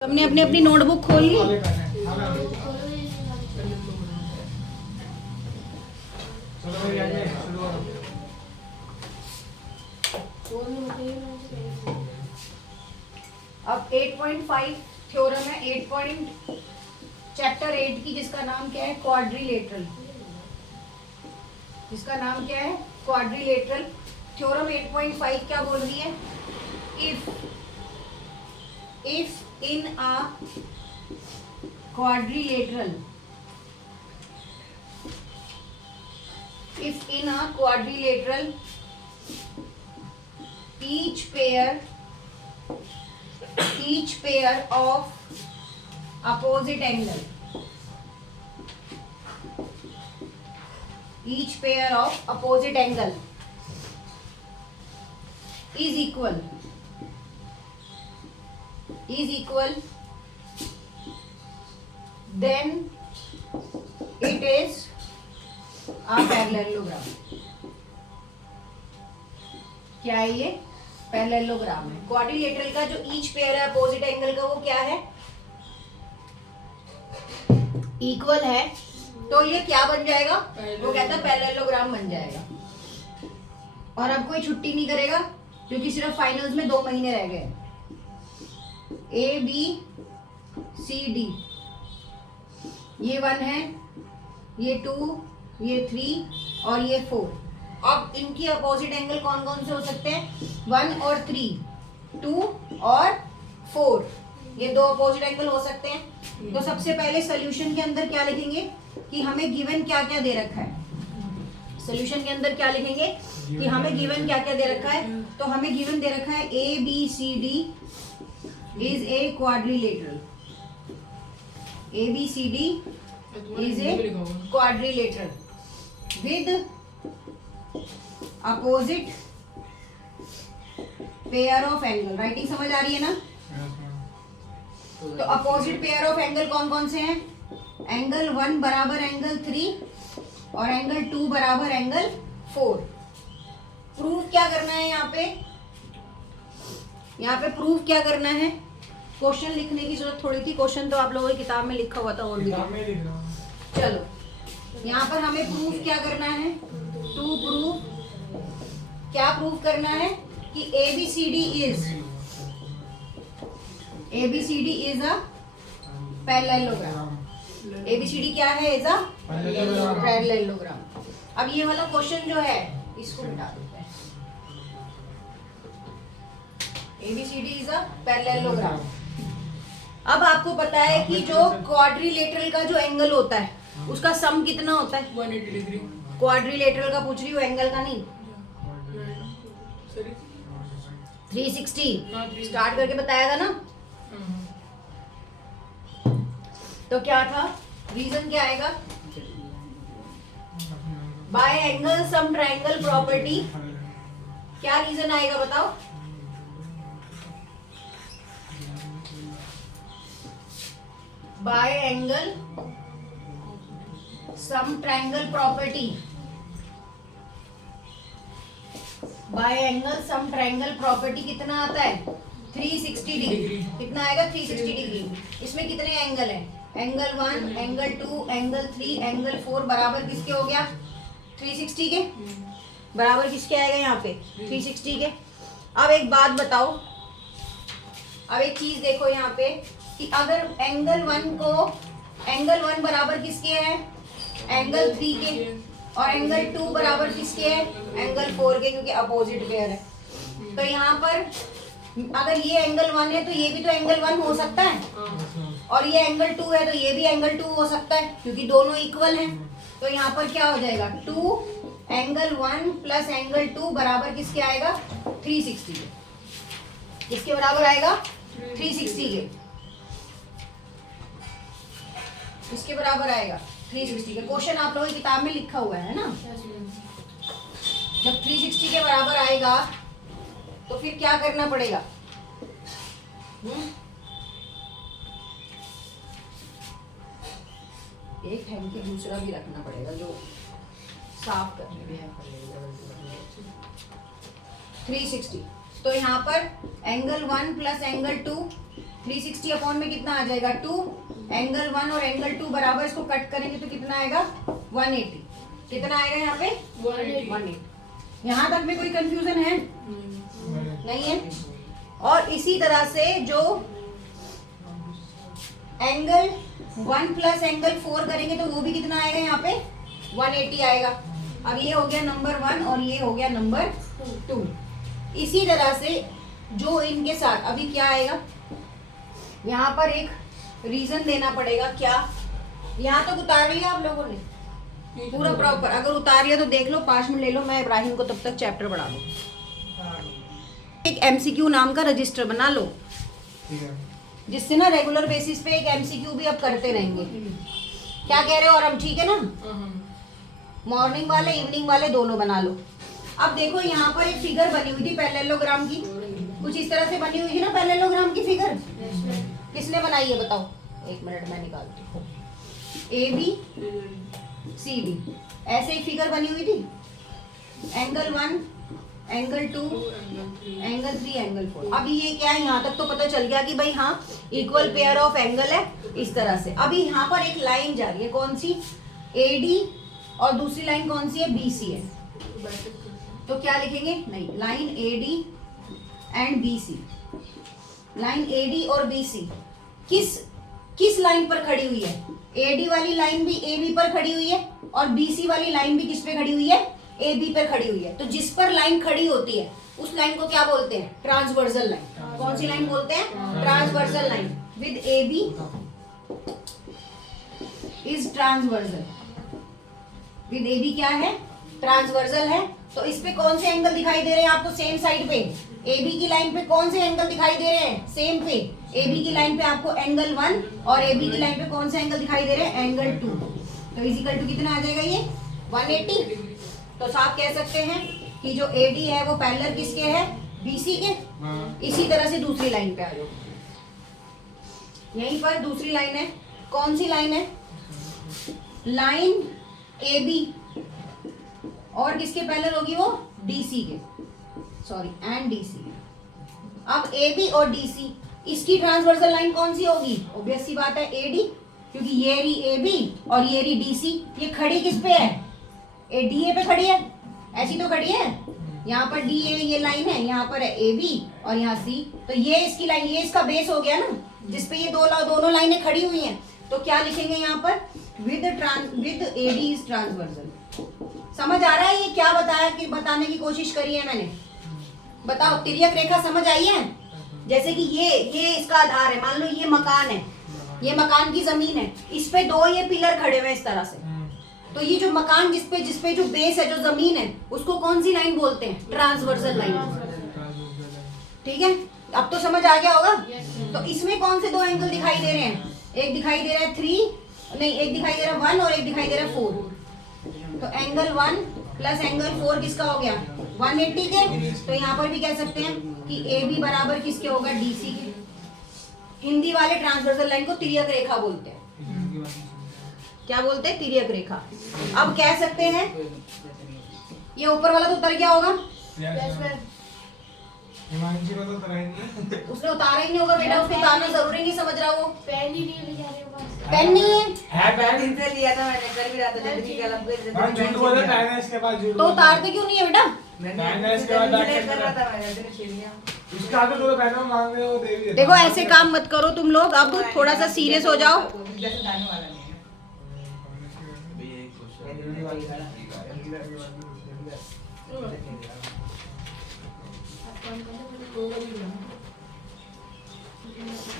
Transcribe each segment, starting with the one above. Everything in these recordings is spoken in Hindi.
हमने अपनी अपनी नोटबुक खोल ली। अब 8.5 थ्योरम है, चैप्टर 8 की, जिसका नाम क्या है, क्वाड्रिलेटरल। जिसका नाम क्या है, क्वाड्रिलेटरल। थ्योरम 8.5 क्या बोल रही है? If in a quadrilateral, if in a quadrilateral each pair of opposite angle, each pair of opposite angle is equal, then it is a parallelogram। क्या है ये? पैरेललोग्राम है। क्वाड्रिलेटरल का जो ईच पेयर है अपोजिट एंगल का, वो क्या है? इक्वल है। तो ये क्या बन जाएगा? वो कहता है पैरेललोग्राम बन जाएगा। और अब कोई छुट्टी नहीं करेगा क्योंकि सिर्फ फाइनल्स में 2 महीने रह गए। ए बी सी डी, ये 1 है, ये 2, ये 3 और ये 4। अब इनकी अपोजिट एंगल कौन कौन से हो सकते हैं? 1 और 3, 2 और 4, ये 2 अपोजिट एंगल हो सकते हैं। तो सबसे पहले सोल्यूशन के अंदर क्या लिखेंगे कि हमें गिवन क्या क्या दे रखा है। सोल्यूशन के अंदर क्या लिखेंगे कि हमें गिवन क्या क्या दे रखा है। तो हमें गिवन दे रखा है A B C D is a quadrilateral, ABCD is a quadrilateral with opposite pair of angle। Writing समझ आ रही है ना? तो अपोजिट पेयर ऑफ एंगल कौन कौन से हैं? एंगल 1 बराबर एंगल 3 और एंगल 2 बराबर एंगल 4। प्रूफ क्या करना है यहाँ पे? यहाँ पे प्रूफ क्या करना है? क्वेश्चन लिखने की जरूरत थोड़ी थी, क्वेश्चन तो आप लोगों की किताब में लिखा हुआ था और भी। चलो यहाँ पर हमें प्रूफ क्या करना है? टू प्रूफ, क्या प्रूफ करना है कि ABCD is a parallelogram. ABCD क्या है? Is a parallelogram. अब ये वाला क्वेश्चन जो है इसको मिटा देते हैं। ABCD is a parallelogram. अब आपको पता है कि जो क्वाड्रिलेटरल का जो एंगल होता है उसका सम कितना होता है? 180 डिग्री। क्वाड्रिलेटरल का पूछ रही हूँ, एंगल का नहीं। 360 स्टार्ट करके बताएगा ना। तो क्या था रीजन? क्या आएगा? Bye angle sum triangle property. क्या रीजन आएगा बताओ? Bye angle sum triangle property, bye angle sum triangle property कितना आता है? 360 डिग्री। कितना आएगा? 360 डिग्री। इसमें कितने एंगल हैं? एंगल 1, एंगल 2, एंगल 3, एंगल 4 बराबर किसके हो गया? 360 के। बराबर किसके आएगा यहाँ पे? 360 के। अब एक बात बताओ, अब एक चीज देखो यहाँ पे कि अगर एंगल 1 बराबर किसके है? एंगल 3 के। और एंगल 2 बराबर किसके है? एंगल 4 के, क्योंकि अपोजिट पेयर है। तो यहाँ पर अगर ये एंगल 1 है तो ये भी तो एंगल 1 हो सकता है, और ये एंगल 2 है तो ये भी एंगल 2 हो सकता है, क्योंकि दोनों इक्वल हैं। तो यहाँ पर क्या हो जाएगा? 2 एंगल 1 प्लस एंगल 2 बराबर किसके आएगा? 360 के। किसके बराबर आएगा? 360 के। किसके बराबर आएगा? 360 के। क्वेश्चन आप लोगों की किताब में लिखा हुआ है ना। जब 360 के बराबर आएगा तो फिर क्या करना पड़ेगा? एक हैंकी दूसरा भी रखना पड़ेगा जो साफ करने में है। 360। तो यहाँ पर एंगल 1 प्लस एंगल 2 360 अपॉन में कितना आ जाएगा 2, एंगल 1 और एंगल 2 बराबर, इसको कट करेंगे तो कितना आएगा 180। कितना आएगा यहाँ पे 180। यहाँ तक में कोई कंफ्यूजन है? नहीं है। और इसी तरह से जो एंगल 1 प्लस एंगल 4 करेंगे तो वो भी कितना आएगा यहाँ पे 180 आएगा। अब ये हो गया नंबर 1 और ये हो गया नंबर 2। इसी तरह से जो इनके साथ अभी क्या आएगा, यहाँ पर एक रीजन देना पड़ेगा। क्या? यहाँ तक उतार लिया आप लोगों ने पूरा प्रॉपर? अगर उतार लिया तो देख लो, 5 मिनट ले लो, मैं इब्राहिम को तब तक चैप्टर पढ़ा दूँ। एक एमसीक्यू नाम का रजिस्टर बना लो, जिससे ना रेगुलर बेसिस पे एक एमसीक्यू भी अब करते रहेंगे। क्या कह रहे हो? और हम ठीक है ना? मॉर्निंग वाले इवनिंग वाले दोनों बना लो। अब देखो यहाँ पर एक फिगर बनी हुई थी पैरेललोग्राम की, कुछ इस तरह से बनी हुई थी ना पैरेललोग्राम की फिगर। किसने बनाई है बताओ? 1 मिनट में निकालती हूँ। ABCD ऐसे एक फिगर बनी हुई थी, एंगल 1, एंगल 2, एंगल 3, एंगल 4। अभी ये क्या है, यहाँ तक तो पता चल गया कि भाई हाँ इक्वल पेयर ऑफ एंगल है इस तरह से। अभी यहाँ पर एक लाइन जा रही है, कौन सी? AD, और दूसरी लाइन कौन सी है? BC है। तो क्या लिखेंगे? नहीं, line AD and BC। Line AD और BC किस लाइन पर खड़ी हुई है? AD वाली लाइन भी AB पर खड़ी हुई है और BC वाली लाइन भी किस पे खड़ी हुई है? AB पर खड़ी हुई है। तो जिस पर लाइन खड़ी होती है उस लाइन को क्या बोलते हैं? Transversal line. कौन सी लाइन बोलते हैं? Transversal line. With AB is transversal. With AB क्या है? ट्रांसवर्सल है। तो इस पे कौन से एंगल दिखाई दे रहे हैं आपको? सेम साइड पे AB की लाइन पे कौन से एंगल दिखाई दे रहे हैं? सेम पे AB की लाइन पे आपको एंगल 1 और AB की लाइन पे कौन से एंगल दिखाई दे रहे हैं? एंगल 2। तो इजिकल टू कितना आ जाएगा ये? 180। तो साफ कह सकते हैं कि जो AD है वो पैरेलल किसके है? BC के। इसी तरह से दूसरी लाइन पे आ जाओ। यहीं पर दूसरी लाइन है, कौन सी लाइन है? लाइन AB और किसके पैरेलल होगी वो? DC के, सॉरी, एंड DC। अब AB और DC, इसकी ट्रांसवर्सल लाइन कौन सी होगी? ऑब्वियस सी बात है AD, क्योंकि ये रही AB और ये रही DC। ये खड़ी किस पे है? DA पे खड़ी है, ऐसी तो खड़ी है। यहाँ पर DA ये लाइन है, यहाँ पर है AB और यहाँ C। तो ये इसकी लाइन, ये इसका बेस हो गया ना, जिसपे ये दोनों लाइनें खड़ी हुई हैं। तो क्या लिखेंगे यहाँ पर? With AD is transversal. समझ आ रहा है ये क्या बताया कि बताने की कोशिश करी है मैंने? बताओ, तिर्यक रेखा समझ आई है? जैसे कि ये इसका आधार है, मान लो ये मकान है, ये मकान की जमीन है, इस पे 2 ये पिलर खड़े हुए इस तरह से। तो ये जो मकान जिसपे जो बेस है, जो जमीन है, उसको कौन सी लाइन बोलते हैं? Transversal line. ठीक है, अब तो समझ आ गया होगा। तो इसमें कौन से 2 एंगल दिखाई दे रहे हैं? एक दिखाई दे रहा है 3, नहीं, एक दिखाई दे रहा है 1 और एक दिखाई दे रहा है 4। तो एंगल 1 प्लस एंगल 4 किसका हो गया? 180 के। तो यहाँ पर भी कह सकते हैं कि AB बराबर किसके होगा? DC के। हिंदी वाले ट्रांसवर्सल लाइन को तिर्यक रेखा बोलते हैं। क्या बोलते हैं? तिर्यक रेखा। अब कह सकते हैं ये ऊपर वाला तो उतर गया होगा। उसने उतारा ही नहीं होगा बेटा, उसको उतारना जरूरी नहीं समझ रहा वो। पेन ही नहीं ले जा रहे हो? पेन नहीं है, पेन इनसे लिया था मैंने, कर भी रहा था जल्दी कलम झूठ बोला, पेन है इसके पास, झूठ तो उतारते क्यों नहीं है बेटा? पेन है इसके पास, कर रहा था मैंने, मैंने छीन लिया। उसका तो दो पेन मांग रहे हो, दे भी देता। देखो ऐसे काम मत करो तुम लोग, अब थोड़ा सा सीरियस हो जाओ। जैसे दाने वाला नहीं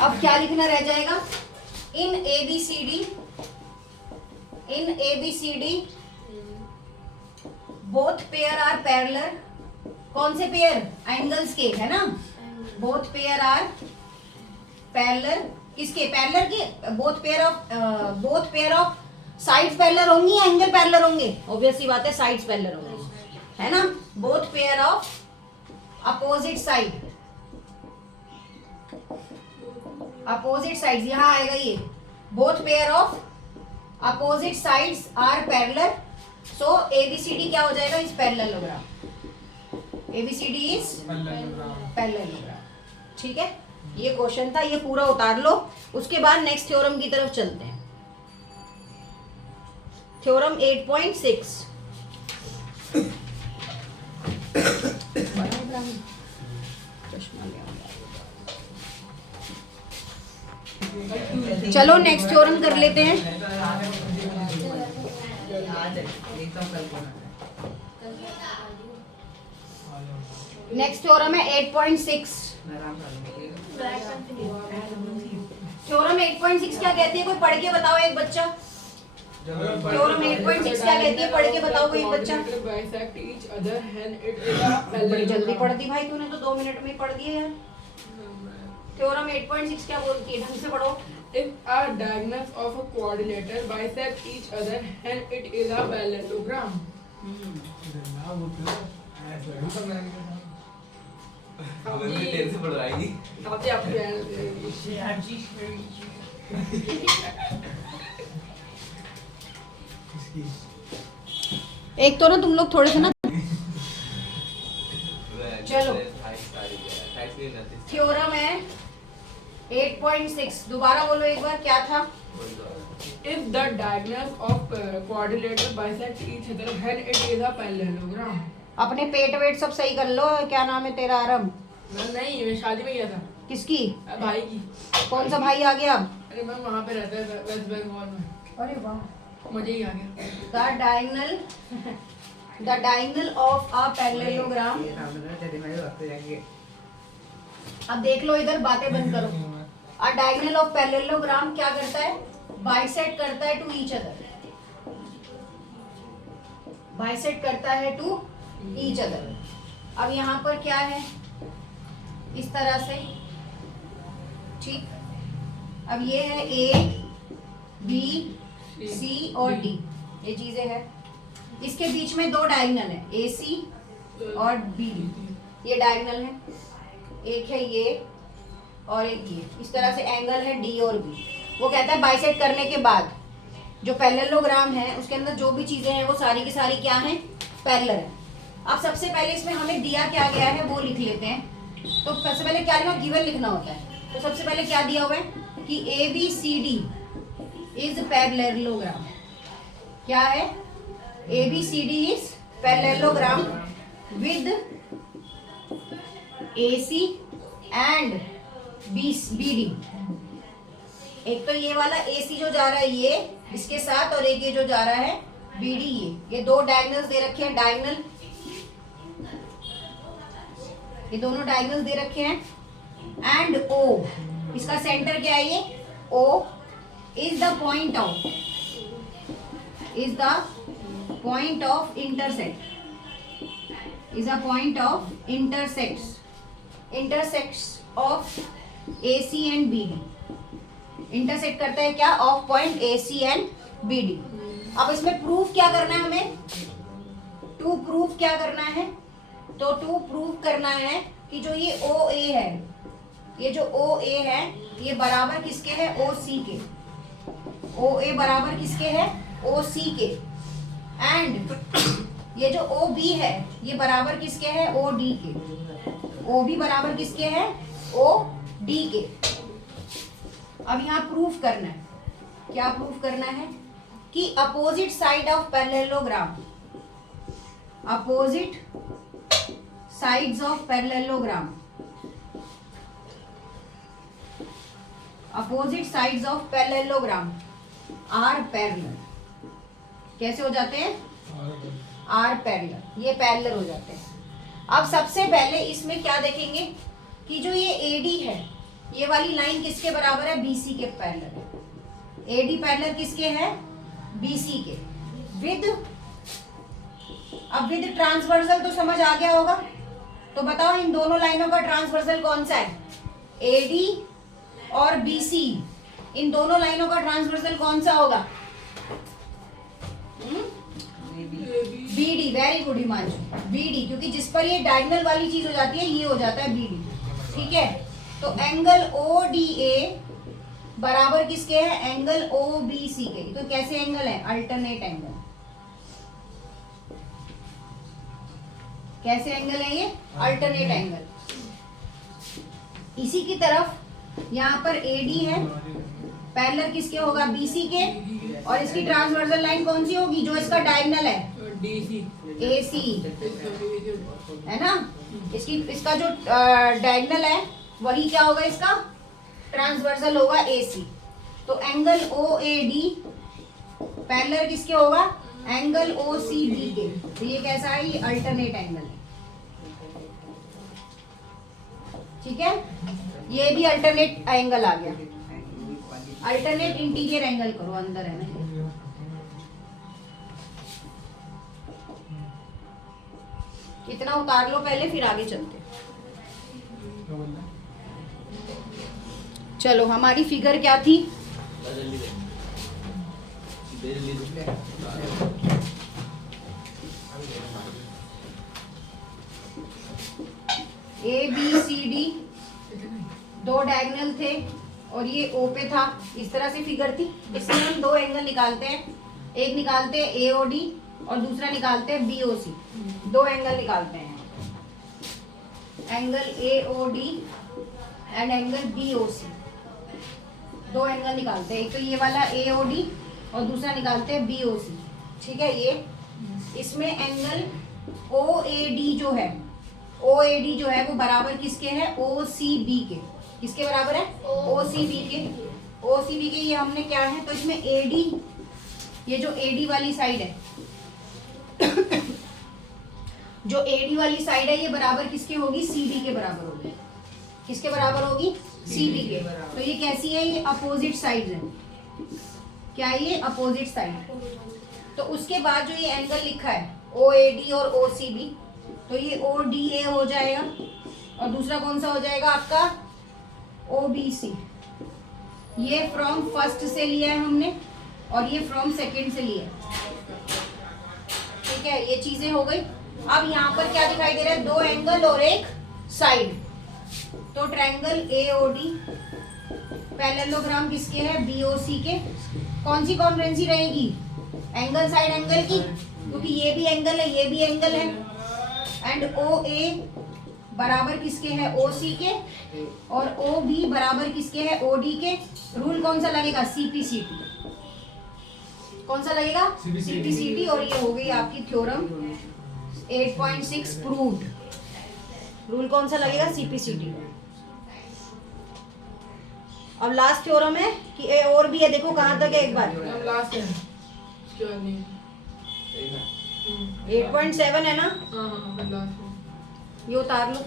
अब क्या लिखना रह जाएगा? In ABCD both pair are parallel. कौन से पेयर? एंगल्स के, है ना? Both pair are parallel. किसके? पैरेलल के। Both pair of sides parallel होंगी या एंगल पैरेलल होंगे? ऑब्वियस सी बात है, साइड्स पैरेलल होंगे, है ना? Both pair of opposite side, opposite sides यहाँ आएगा ये। Both pair of opposite sides are parallel, so ABCD क्या हो जाएगा? इस पैरेललोग्राम। ABCD is parallelogram. ठीक है, ये क्वेश्चन था, ये पूरा उतार लो। उसके बाद नेक्स्ट थ्योरम की तरफ चलते हैं। थ्योरम 8.6। चलो नेक्स्ट थ्योरम कर लेते हैं। नेक्स्ट थ्योरम है 8.6। थ्योरम 8.6 क्या कहती है, कोई पढ़ के बताओ एक बच्चा। थ्योरम 8.6 क्या कहती है, पढ़ के बताओ कोई एक बच्चा। बड़ी जल्दी पढ़ दी भाई तूने, तो 2 मिनट में ही पढ़ दिए यार। थ्योरम 8.6 क्या बोलती है, ढंग से पढ़ो। If a diagonals of a quadrilateral bisect each other, and it is a parallelogram. एक तो ना तुम लोग थोड़े से ना, चलो थ्योरम है 8.6, दोबारा बोलो एक बार, क्या था। If the diagonals of quadrilateral bisect each other, then it is a parallelogram. अपने पेट वेट सब सही कर लो। क्या नाम है तेरा, आरम? नहीं, मैं शादी में गया था किसकी? भाई की। कौन सा भाई आ गया अब? अरे मैं वहाँ पे रहता है वेस्ट बंगाल में। अरे वाह, मुझे ही आ गया। The diagonal of a parallelogram। अब देख लो इधर, बातें बंद करो। A diagonal of parallelogram क्या करता है, बाइसेक्ट करता है टू ईच अदर, बाइसेक्ट करता है टू ईच अदर। अब यहाँ पर क्या है, इस तरह से, ठीक। अब ये है A, B, C और D, ये चीजें हैं। इसके बीच में 2 डायगोनल है, AC और BD, ये डायगोनल है। एक है ये और एक ये, इस तरह से एंगल है D और B। वो कहता है बाइसेक्ट करने के बाद जो पैरेललोग्राम है उसके अंदर जो भी चीजें हैं वो सारी की सारी क्या हैं, पैरेलल है। अब सबसे पहले इसमें हमें दिया क्या गया है वो लिख लेते हैं। तो सबसे पहले क्या लिखना, गिवन लिखना होता है। तो सबसे पहले क्या दिया हुआ है कि ABCD इज पैरेललोग्राम। क्या है, ABCD is parallelogram with AC and BD। एक तो ये वाला AC जो जा रहा है ये इसके साथ, और एक ये जो जा रहा है BD, ये 2 डायगोनल्स दे रखे हैं, डायगोनल, ये दोनों डायगोनल्स दे रखे हैं। एंड O, इसका सेंटर क्या है, ये O is the point of intersect, is a point of intersects of AC and BD। Intersect करता है क्या, of point AC and BD। अब इसमें प्रूफ क्या करना है हमें, टू प्रूफ क्या करना है, तो टू प्रूफ करना है कि जो ये OA है, ये जो OA है ये बराबर किसके है, OC के। OA बराबर किसके है, OC के। एंड ये जो OB है ये बराबर किसके है, OD के। OB बराबर किसके है, OD के। अब यहाँ प्रूफ करना है, क्या प्रूफ करना है कि opposite side of parallelogram, opposite sides of parallelogram, opposite sides of parallelogram are parallel. कैसे हो जाते हैं, आर पैरेलल, ये पैरेलल हो जाते हैं। अब सबसे पहले इसमें क्या देखेंगे कि जो ये AD है ये वाली लाइन किसके बराबर है, BC के पैरेलल है। AD पैरेलल किसके है, BC के। विद, अब विद ट्रांसवर्सल तो समझ आ गया होगा, तो बताओ इन दोनों लाइनों का ट्रांसवर्सल कौन सा है, AD और BC, इन दोनों लाइनों का ट्रांसवर्सल कौन सा होगा, BD। Very good Himanshu, BD, क्योंकि जिस पर ये डायगोनल वाली चीज हो जाती है ये हो जाता है BD, ठीक है। तो एंगल ODA बराबर किसके है, एंगल OBC के। तो कैसे एंगल है, अल्टरनेट एंगल। कैसे एंगल है ये, अल्टरनेट एंगल। इसी की तरफ यहाँ पर AD है, पैरेलल किसके होगा, BC के, और इसकी ट्रांसवर्सल लाइन कौन सी होगी, जो इसका डायगोनल है, DC AC, है ना। इसका जो डायगोनल है वही क्या होगा, इसका ट्रांसवर्सल होगा AC। तो एंगल OAD पैरेलल किसके होगा, एंगल OCB के। तो ये कैसा है, ये अल्टरनेट एंगल है, ठीक है। ये भी अल्टरनेट एंगल आ गया, अल्टरनेट इंटीरियर एंगल करो, अंदर है ना। इतना उतार लो पहले, फिर आगे चलते। चलो, हमारी फिगर क्या थी, ABCD दो डायगोनल थे और ये O पे था, इस तरह से फिगर थी। इसमें हम दो एंगल निकालते हैं, एक निकालते हैं AOD और दूसरा निकालते हैं BOC। दो एंगल निकालते हैं, angle AOD and angle BOC। दो एंगल निकालते हैं, एक तो ये वाला AOD और दूसरा निकालते हैं BOC, ठीक है। ये इसमें एंगल OAD जो है वो बराबर किसके है, OCB के। किसके बराबर है, OCB के। ये हमने क्या है, तो इसमें AD, ये जो AD वाली साइड है जो AD वाली साइड है ये बराबर किसके होगी, CD के बराबर होगी। किसके बराबर होगी, CD के। तो ये कैसी है, ये अपोजिट साइड है। क्या है ये, अपोजिट साइड। तो उसके बाद जो ये एंगल लिखा है OAD और OCB, तो ये ODA हो जाएगा और दूसरा कौन सा हो जाएगा आपका, OBC। ये फ्रॉम फर्स्ट से लिया है हमने और ये फ्रॉम सेकंड से लिया है, ठीक है। ये चीजें हो गई। अब यहाँ पर क्या दिखाई दे रहा है, दो एंगल और एक साइड। तो ट्रायंगल AOD पैरेललोग्राम किसके है, BOC के। कौन सी कॉन्ग्रुएंसी रहेगी, एंगल साइड एंगल की, क्योंकि ये भी एंगल है, ये भी एंगल है। एंड OA बराबर किसके है, OC के, और OB बराबर किसके है, OD के। रूल कौन सा लगेगा, CPCT। कौन सा लगेगा, CPCT। और ये हो गई आपकी थ्योरम 8.6 प्रूव्ड। रूल कौन सा लगेगा, CPCT। अब लास्ट थ्योरम है कि और भी है, देखो कहाँ तक है एक बार। अब लास्ट है, क्या नहीं 8.7 है ना, हाँ लास्ट है। ये उतार लो।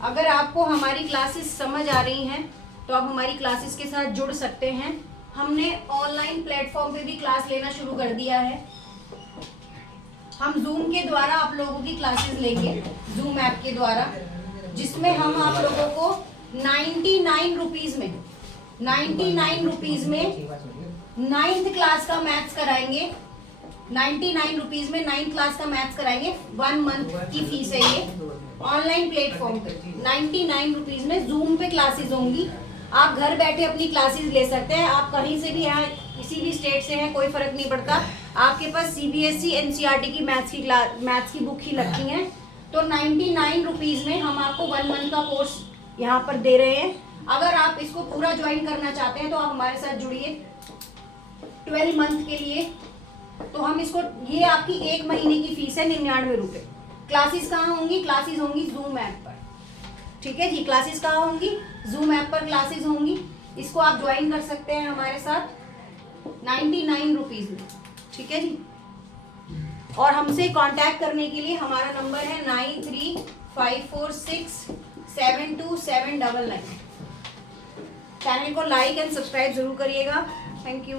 अगर आपको हमारी क्लासेस समझ आ रही हैं तो आप हमारी क्लासेस के साथ जुड़ सकते हैं। हमने ऑनलाइन प्लेटफॉर्म पे भी क्लास लेना शुरू कर दिया है। हम जूम के द्वारा आप लोगों की क्लासेस लेंगे, जूम ऐप के द्वारा, जिसमें हम आप लोगों को 99 रुपीज में 9th क्लास का मैथ्स कराएंगे। 99 रुपीज में 9th क्लास का मैथ्स कराएंगे। 1 मंथ की फीस है ये, ऑनलाइन प्लेटफॉर्म पे 99 रुपीज में जूम पे क्लासेस होंगी। आप घर बैठे अपनी क्लासेस ले सकते हैं। आप कहीं से भी यहाँ किसी भी स्टेट से हैं, कोई फर्क नहीं पड़ता। आपके पास CBSE NCERT की मैथ्स की बुक ही रखी है। तो 99 रुपीज में हम आपको 1 मंथ का कोर्स यहाँ पर दे रहे हैं। अगर आप इसको पूरा ज्वाइन करना चाहते हैं तो आप हमारे साथ जुड़िए 12 मंथ के लिए। तो हम इसको, ये आपकी 1 महीने की फीस है 99 रुपये। क्लासेस कहाँ होंगी, क्लासेस होंगी जूम ऐप पर, ठीक है जी। क्लासेस कहाँ होंगी, जूम ऐप पर क्लासेस होंगी। इसको आप ज्वाइन कर सकते हैं हमारे साथ 99 रुपीज में, ठीक है जी। और हमसे कांटेक्ट करने के लिए हमारा नंबर है 9354672799। चैनल को लाइक एंड सब्सक्राइब जरूर करिएगा। Thank you.